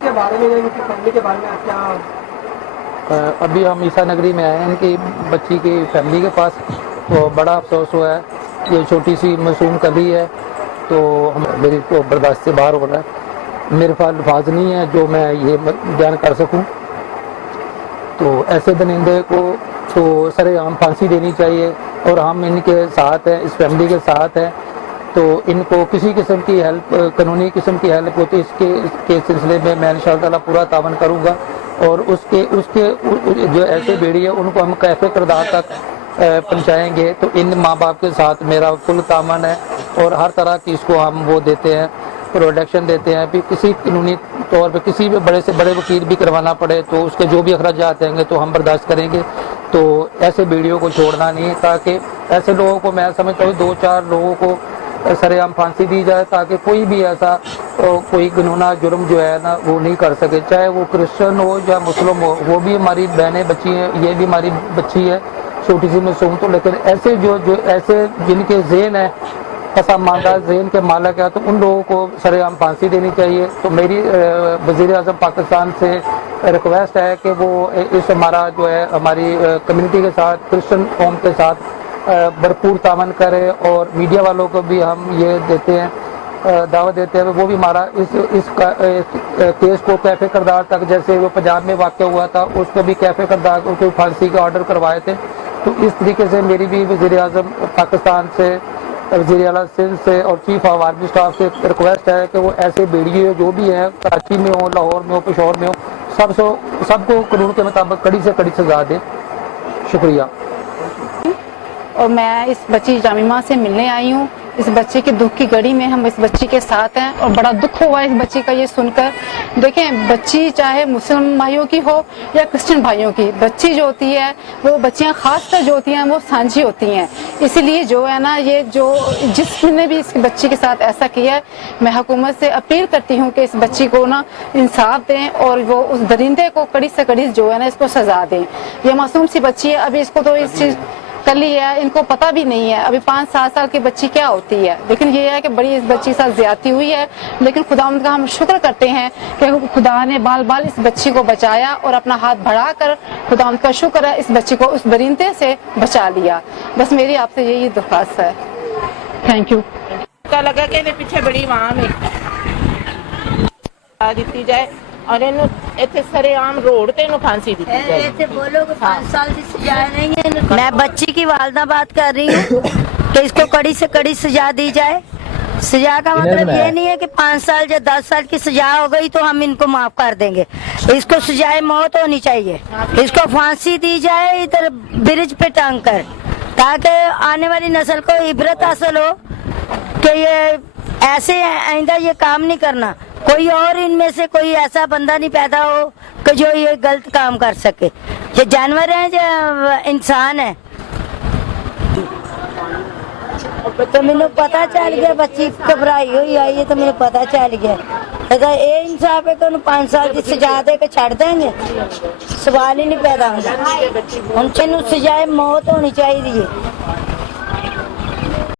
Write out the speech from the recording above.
के बारे में इनकी फैमिली के बारे में क्या? अभी हम ईसा नगरी में आए हैं इनकी बच्ची की फैमिली के पास, तो बड़ा अफसोस हुआ है। ये छोटी सी मासूम कली है, तो मेरी को बर्दाश्त से बाहर हो रहा है। मेरे पास अल्फाज नहीं है जो मैं ये बयान कर सकूं। तो ऐसे दरिंदे को तो सरेआम फांसी देनी चाहिए, और हम इनके साथ हैं, इस फैमिली के साथ हैं। तो इनको किसी किस्म की हेल्प, कानूनी किस्म की हेल्प होती है इसके सिलसिले में मैं इंशाअल्लाह ताला पूरा तावन करूँगा। और उसके जो ऐसे बेड़ी है उनको हम कैफे किरदार तक पहुँचाएँगे। तो इन माँ बाप के साथ मेरा फुल तावन है, और हर तरह की इसको हम वो देते हैं, प्रोटेक्शन देते हैं। फिर किसी कानूनी तौर पे किसी भी बड़े से बड़े वकील भी करवाना पड़े तो उसके जो भी अखराजात आएंगे तो हम बर्दाश्त करेंगे। तो ऐसे वीडियो को छोड़ना नहीं है, ताकि ऐसे लोगों को, मैं समझता हूँ 2-4 लोगों को सरेआम फांसी दी जाए, ताकि कोई भी ऐसा कोई गुनाह जुर्म जो है ना वो नहीं कर सके, चाहे वो क्रिश्चियन हो या मुस्लिम हो। वो भी हमारी बहनें बच्ची हैं, ये भी हमारी बच्ची है छोटी सी मासूम। तो लेकिन ऐसे जो ऐसे जिनके ज़हन है पसमानदा ज़हन के मालक है, तो उन लोगों को सरेआम फांसी देनी चाहिए। तो मेरी वज़ीर आज़म पाकिस्तान से रिक्वेस्ट है कि वो इस हमारा जो है हमारी कम्युनिटी के साथ, क्रिश्चियन कौम के साथ भरपूर तावन करे। और मीडिया वालों को भी हम ये देते हैं, दावत देते हैं, वो भी हमारा इस केस को कैफे किरदार तक, जैसे वो पंजाब में वाक़या हुआ था उसको भी कैफे किरदार को फांसी का ऑर्डर करवाए थे। तो इस तरीके से मेरी भी वज़ीर आज़म पाकिस्तान से, वज़ीर आला सिंध से और चीफ ऑफ आर्मी स्टाफ से रिक्वेस्ट है कि वो ऐसे बेड़िए जो भी हैं, कराची में हो, लाहौर में हो, पेशोर में हो, सबको कानून के मुताबिक कड़ी से कड़ी सजा दे। शुक्रिया। और मैं इस बच्ची जामिमा से मिलने आई हूँ। इस बच्चे के दुख की घड़ी में हम इस बच्ची के साथ हैं, और बड़ा दुख हुआ इस बच्ची का ये सुनकर। देखें, बच्ची चाहे मुस्लिम भाइयों की हो या क्रिश्चियन भाइयों की, बच्ची जो होती है, वो बच्चियां खासकर जो होती हैं वो सांझी होती हैं। इसीलिए जो है ना, ये जो जिसने भी इस बच्ची के साथ ऐसा किया है, मैं हुकूमत से अपील करती हूँ कि इस बच्ची को ना इंसाफ दें, और वो उस दरिंदे को कड़ी से कड़ी जो है ना इसको सजा दें। ये मासूम सी बच्ची है, अभी इसको तो इस चीज कली है, इनको पता भी नहीं है अभी 5-7 साल की बच्ची क्या होती है। लेकिन ये है कि बड़ी इस बच्ची के साथ ज्यादती हुई है, लेकिन खुदावंद का हम शुक्र करते हैं कि खुदा ने बाल बाल इस बच्ची को बचाया, और अपना हाथ बढ़ाकर खुदावंद का शुक्र है इस बच्ची को उस दरिंदे से बचा लिया। बस मेरी आपसे यही दरख्वास्त है। Thank you. पता लगा कि इहदे पिछे बड़ी आवाम है, दी जाए और इन्हों इत्थे सरेआम रोड ते इन्हों फांसी दी जाए। ऐसे बोलो कि 5 साल की सजा नहीं है। मैं बच्ची की वालदा बात कर रही हूँ कि इसको कड़ी से कड़ी सजा दी जाए। सजा का मतलब ये नहीं है कि 5 साल या 10 साल की सजा हो गई तो हम इनको माफ कर देंगे। इसको सजाए मौत होनी चाहिए, इसको फांसी दी जाए इधर ब्रिज पे टांग कर, ताकि आने वाली नस्ल को इबरत हासिल हो कि ये ऐसे आइंदा ये काम नहीं करना। कोई और इनमें से कोई ऐसा बंदा नहीं पैदा हो कि जो ये गलत काम कर सके। ये जानवर हैं जो इंसान है। तो मैंने पता चल गया, बच्ची घबराई हुई आई है तो मैंने पता चल गया। अगर ये इंसाफ है तो 5 साल की सजा दे के छड़ देंगे, सवाल ही नहीं पैदा होगा। उनसे सजाए मौत होनी चाहिए।